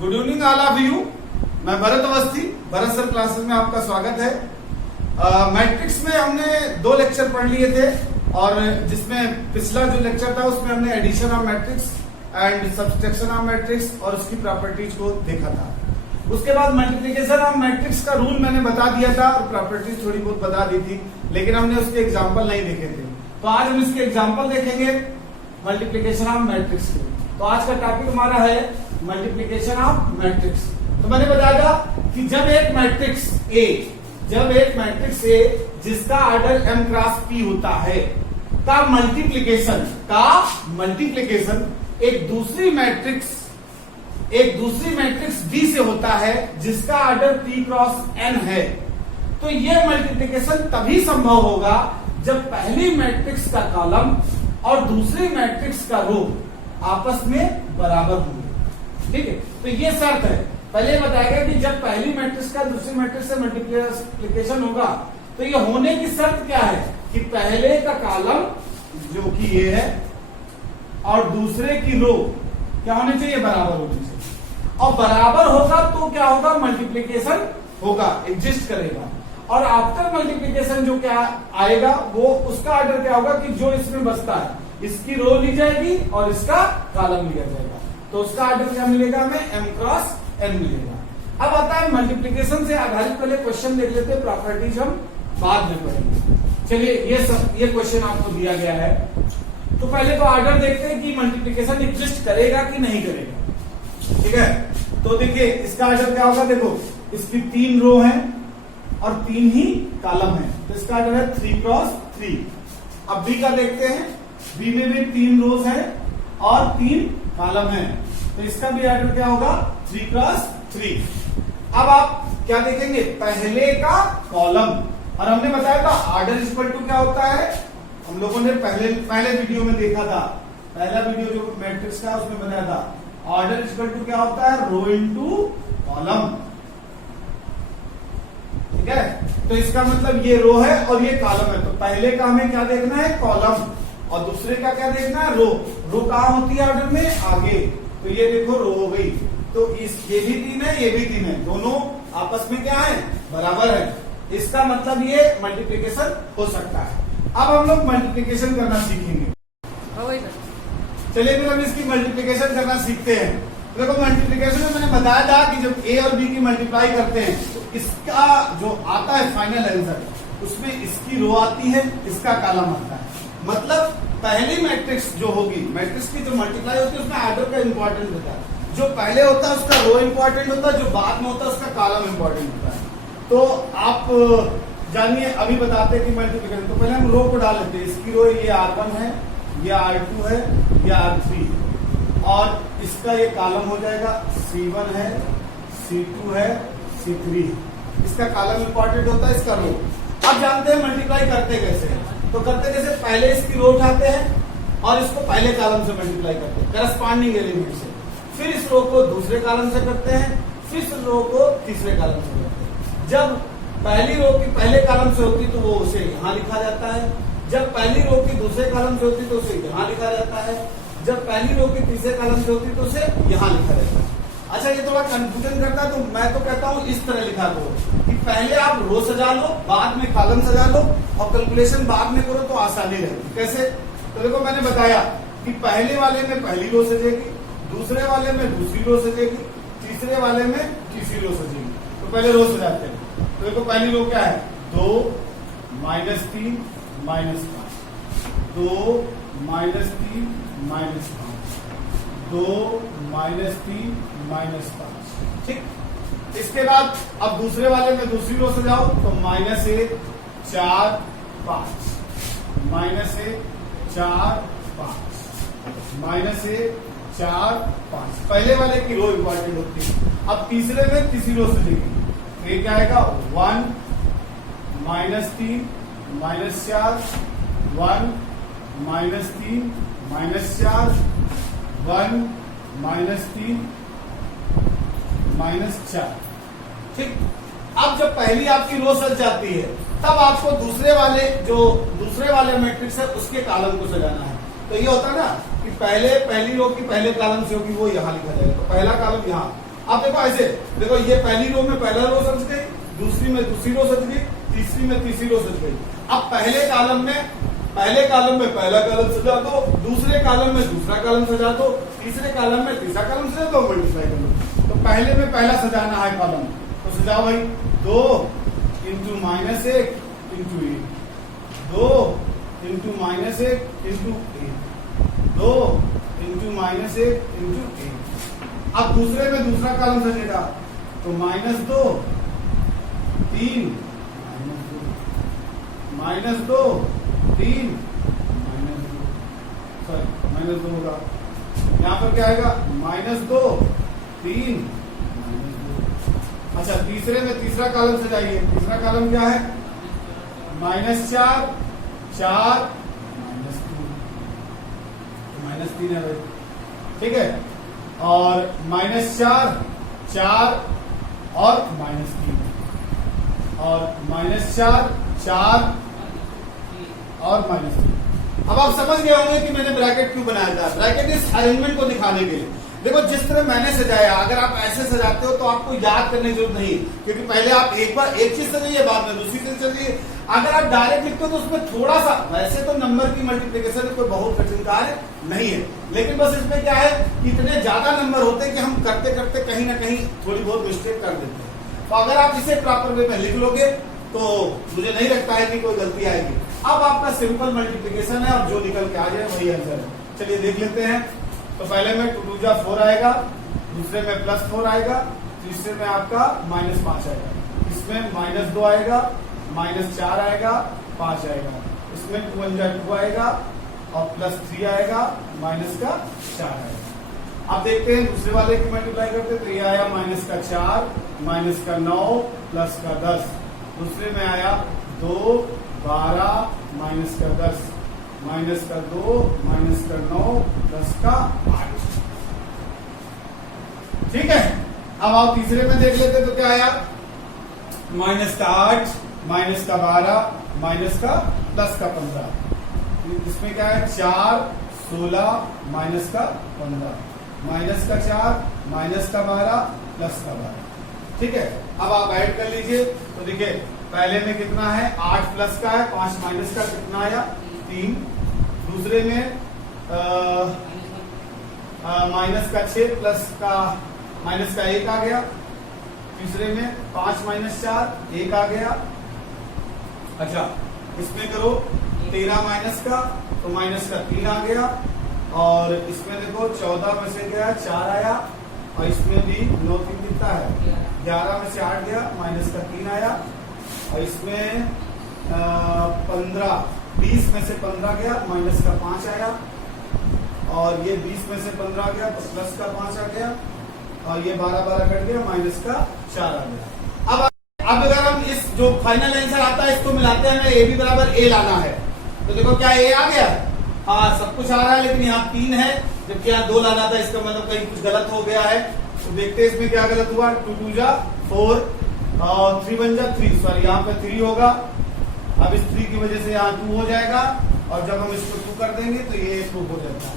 Good evening all of you. मैं Bharat Awasthi, Bharat sir classes में आपका स्वागत है। मैट्रिक्स में हमने 2 लेक्चर पढ़ लिए थे और जिसमें पिछला जो लेक्चर था उसमें हमने addition of matrix and subtraction of matrix और उसकी प्रॉपर्टीज को देखा था। उसके बाद मल्टीप्लिकेशन ऑफ मैट्रिक्स का रूल मैंने बता दिया था और प्रॉपर्टीज थोड़ी बहुत बता दी थी, लेकिन हमने उसके एग्जाम्पल नहीं देखे थे। तो आज हम इसके एग्जाम्पल देखेंगे मल्टीप्लिकेशन ऑफ मैट्रिक्स के। तो आज का टॉपिक हमारा है मल्टीप्लिकेशन ऑफ मैट्रिक्स। तो मैंने बताया था कि जब एक मैट्रिक्स ए जिसका ऑर्डर m क्रॉस p होता है का मल्टीप्लिकेशन एक दूसरी मैट्रिक्स b से होता है जिसका ऑर्डर p क्रॉस n है, तो यह मल्टीप्लिकेशन तभी संभव होगा जब पहली मैट्रिक्स का कॉलम और दूसरी मैट्रिक्स का रो आपस में बराबर होंगे। ठीक है, तो ये शर्त है। पहले बताएगा कि जब पहली मैट्रिक्स का दूसरी मैट्रिक्स से मल्टीप्लिकेशन होगा तो ये होने की शर्त क्या है कि पहले का कॉलम जो कि ये है और दूसरे की रो क्या होनी चाहिए, बराबर होनी चाहिए। और बराबर होगा तो क्या होगा, मल्टीप्लिकेशन होगा, एग्जिस्ट करेगा। और आफ्टर मल्टीप्लिकेशन जो क्या आएगा वो उसका ऑर्डर क्या होगा कि जो इसमें बचता है इसकी रो ली जाएगी और इसका कॉलम लिया जाएगा, तो उसका ऑर्डर क्या मिलेगा, हमें m क्रॉस n मिलेगा। अब आता है मल्टीप्लिकेशन से आधारित पहले क्वेश्चन देख लेते हैं, प्रॉपर्टीज हम बाद में पढ़ेंगे। चलिए ये क्वेश्चन आपको दिया गया है, तो पहले तो ऑर्डर देखते हैं कि मल्टीप्लिकेशन एग्जिस्ट करेगा कि नहीं करेगा। ठीक है, तो देखिए इसका ऑर्डर क्या होगा। देखो इसकी 3 रो है और 3 ही कॉलम है, तो इसका ऑर्डर है 3 क्रॉस 3। अब बी का देखते हैं, बी में भी 3 रोज है और 3 कॉलम है, तो इसका भी ऑर्डर क्या होगा, 3 क्रॉस 3। अब आप क्या देखेंगे, पहले का कॉलम, और हमने बताया था ऑर्डर इक्वल टू क्या होता है, हम लोगों ने पहले वीडियो में देखा था, पहला वीडियो जो मैट्रिक्स का उसमें बताया था ऑर्डर इक्वल टू क्या होता है, रो इनटू कॉलम। ठीक है, तो इसका मतलब ये रो है और ये कॉलम है, तो पहले का हमें क्या देखना है, कॉलम, और दूसरे का क्या देखना है, रो कहां होती है ऑर्डर में, आगे। तो ये देखो रो हो गई, तो ये भी 3 है, ये भी 3 है, दोनों आपस में क्या है, बराबर है। इसका मतलब ये मल्टीप्लिकेशन हो सकता है। अब हम लोग मल्टीप्लिकेशन करना सीखेंगे। चलिए फिर हम इसकी मल्टीप्लिकेशन करना सीखते हैं। देखो मल्टीप्लिकेशन में मैंने बताया था कि जब ए और बी की मल्टीप्लाई करते हैं तो इसका जो आता है फाइनल आंसर, उसमें इसकी रो आती है, इसका कॉलम आता है। मतलब पहली मैट्रिक्स जो होगी, मैट्रिक्स की जो मल्टीप्लाई होती है उसमें ऑर्डर का इंपॉर्टेंट होता है। जो पहले होता है उसका रो इंपॉर्टेंट होता है, जो बाद में होता है उसका कॉलम इंपॉर्टेंट होता है। तो आप जानिए, अभी बताते हैं कि मल्टीप्लिकेशन। तो पहले हम रो को डाल लेते हैं। इसकी रो ये R1 है, ये R2 है, ये R3, और इसका ये कॉलम हो जाएगा C1 है, C2 है, C3 है। इसका कॉलम इंपॉर्टेंट होता है, इसका रो। अब जानते हैं मल्टीप्लाई करते कैसे, तो करते कैसे, पहले इसकी रो उठाते हैं और इसको पहले कॉलम से मल्टीप्लाई करते हैं करस्पॉन्डिंग एलिमेंट से, फिर इस रो को दूसरे कॉलम से करते हैं, फिर इस रो को तीसरे कॉलम से करते हैं। जब पहली रो की पहले कॉलम से होती तो वो उसे यहाँ लिखा जाता है, जब पहली रो की दूसरे कॉलम से होती तो उसे यहाँ लिखा जाता है, जब पहली रो की तीसरे कॉलम से होती तो उसे यहाँ लिखा जाता है। अच्छा, ये थोड़ा कंफ्यूजन करता है, तो मैं तो कहता हूँ इस तरह लिखा दो कि पहले आप रो सजा लो, बाद में कॉलम सजा लो, और कैलकुलेशन बाद में करो तो आसानी रहेगी। कैसे, तो देखो मैंने बताया कि पहले वाले में पहली रो सजेगी, दूसरे वाले में दूसरी रो सजेगी, तीसरे वाले में तीसरी रो सजेगी। तो पहले रो सजाते हैं। तो देखो पहली रो क्या है, 2 -3 -5, 2 -3 -5, 2 -3 -5। ठीक, इसके बाद अब दूसरे वाले में दूसरी रो सजाओ, तो -1 4 5, -1 4 5, -1 4 5। पहले वाले की रो इंपॉर्टेंट होती है। अब तीसरे में तीसरी रो सजेगी, ये क्या आएगा, 1 -3 -4, 1 -3 -4, 1 -3 -4। ठीक, अब जब पहली आपकी रो सज जाती है तब आपको दूसरे वाले मैट्रिक्स है उसके कॉलम को सजाना है। तो ये होता है ना कि पहली रो की पहले कॉलम से होगी वो यहाँ लिखा जाएगा, तो पहला कॉलम यहाँ। आप देखो ऐसे, देखो ये पहली रो में पहला रो सज गई, दूसरी में दूसरी रो सज गई, तीसरी में तीसरी रो सज गई। अब पहले कॉलम में पहला कॉलम सजा दो, दूसरे कॉलम में दूसरा कॉलम सजा दो, तीसरे कॉलम में तीसरा कॉलम सजा दो, मल्टीप्लाई कर लो। तो पहले में पहला सजाना है कॉलम, तो सजाओ भाई 2 into -1 into 1, 2 into -1 into 1, 2 into -1 into 1। अब दूसरे में दूसरा कॉलम सजेगा, तो -2 3 -2 3 -2 होगा। यहाँ पर क्या आएगा -2 3 -2। अच्छा तीसरे में तीसरा कॉलम सजाइए, तीसरा कॉलम क्या है -4 4 -3 है भाई, ठीक है। और -4 4 और -3 और -4 4 और -3। अब आप समझ गए होंगे कि मैंने ब्रैकेट क्यों बनाया था। ब्रैकेट इस अरेंजमेंट को दिखाने के लिए। देखो जिस तरह मैंने सजाया, अगर आप ऐसे सजाते हो तो आपको याद करने की जरूरत नहीं, क्योंकि पहले आप एक बार एक चीज सजाइए, बाद में दूसरी चीज सजाइए। अगर आप डायरेक्ट लिखते हो तो उसमें थोड़ा सा, वैसे तो नंबर की मल्टीप्लिकेशन कोई बहुत कठिन कार्य नहीं है, लेकिन बस इसमें क्या है कि इतने ज्यादा नंबर होते हैं कि हम करते करते कहीं ना कहीं थोड़ी बहुत मिस्टेक कर देते हैं। तो अगर आप इसे प्रॉपर वे में लिख लोगे तो मुझे नहीं लगता है कि कोई गलती आएगी। अब आपका सिंपल मल्टीप्लिकेशन है और जो निकल के आ जाए वही आंसर है। चलिए देख लेते हैं। तो पहले में 2 2 4 आएगा, दूसरे में +4 आएगा, तीसरे में आपका -5 आएगा, इसमें -2 आएगा, -4 आएगा, 5 आएगा, इसमें 2 1 2 आएगा और +3 आएगा, -4 आएगा। अब देखते हैं दूसरे वाले की मल्टीप्लाई करते, तो ये आया -4 -9 +10। दूसरे में आया 2 12 -10 -2 -9 +8। ठीक है। अब आप तीसरे में देख लेते तो क्या आया -8 -12 -10 इसमें क्या है 4 16 -15 -4 -12 +12। ठीक है। अब आप ऐड कर लीजिए तो देखिए पहले में कितना है 8 प्लस का है, 5 माइनस का कितना आया 3। दूसरे में माइनस का 6 प्लस का माइनस का 1 आ गया। तीसरे में 5 - 4 1 आ गया। अच्छा इसमें करो 13 माइनस का तो माइनस का 3 आ गया। और इसमें देखो 14 में से गया 4 आया और इसमें भी 9 3 कितना है 11 में से 8 गया माइनस का 3 आया। और इसमें 15 20 में से 15 गया माइनस का 5 आया। और ये 20 में से 15 गया तो प्लस का 5 आ गया। और ये 12 12 कट गया माइनस का 4 आ गया। अब अगर हम इस जो फाइनल आंसर आता है इसको मिलाते हैं, हमें ए बी बराबर ए लाना है। तो देखो क्या ए आ गया, हाँ सब कुछ आ रहा है, लेकिन यहाँ 3 है जबकि यहाँ 2 लाना था। इसका मतलब कहीं कुछ गलत हो गया है। तो देखते हैं इसमें क्या गलत हुआ। 2 2 जा 4 और 3 1 जा 3, सॉरी यहाँ पे 3 होगा। अब इस 3 की वजह से यहाँ 2 हो जाएगा और जब हम इसको 2 कर देंगे तो ये 2 हो जाएगा।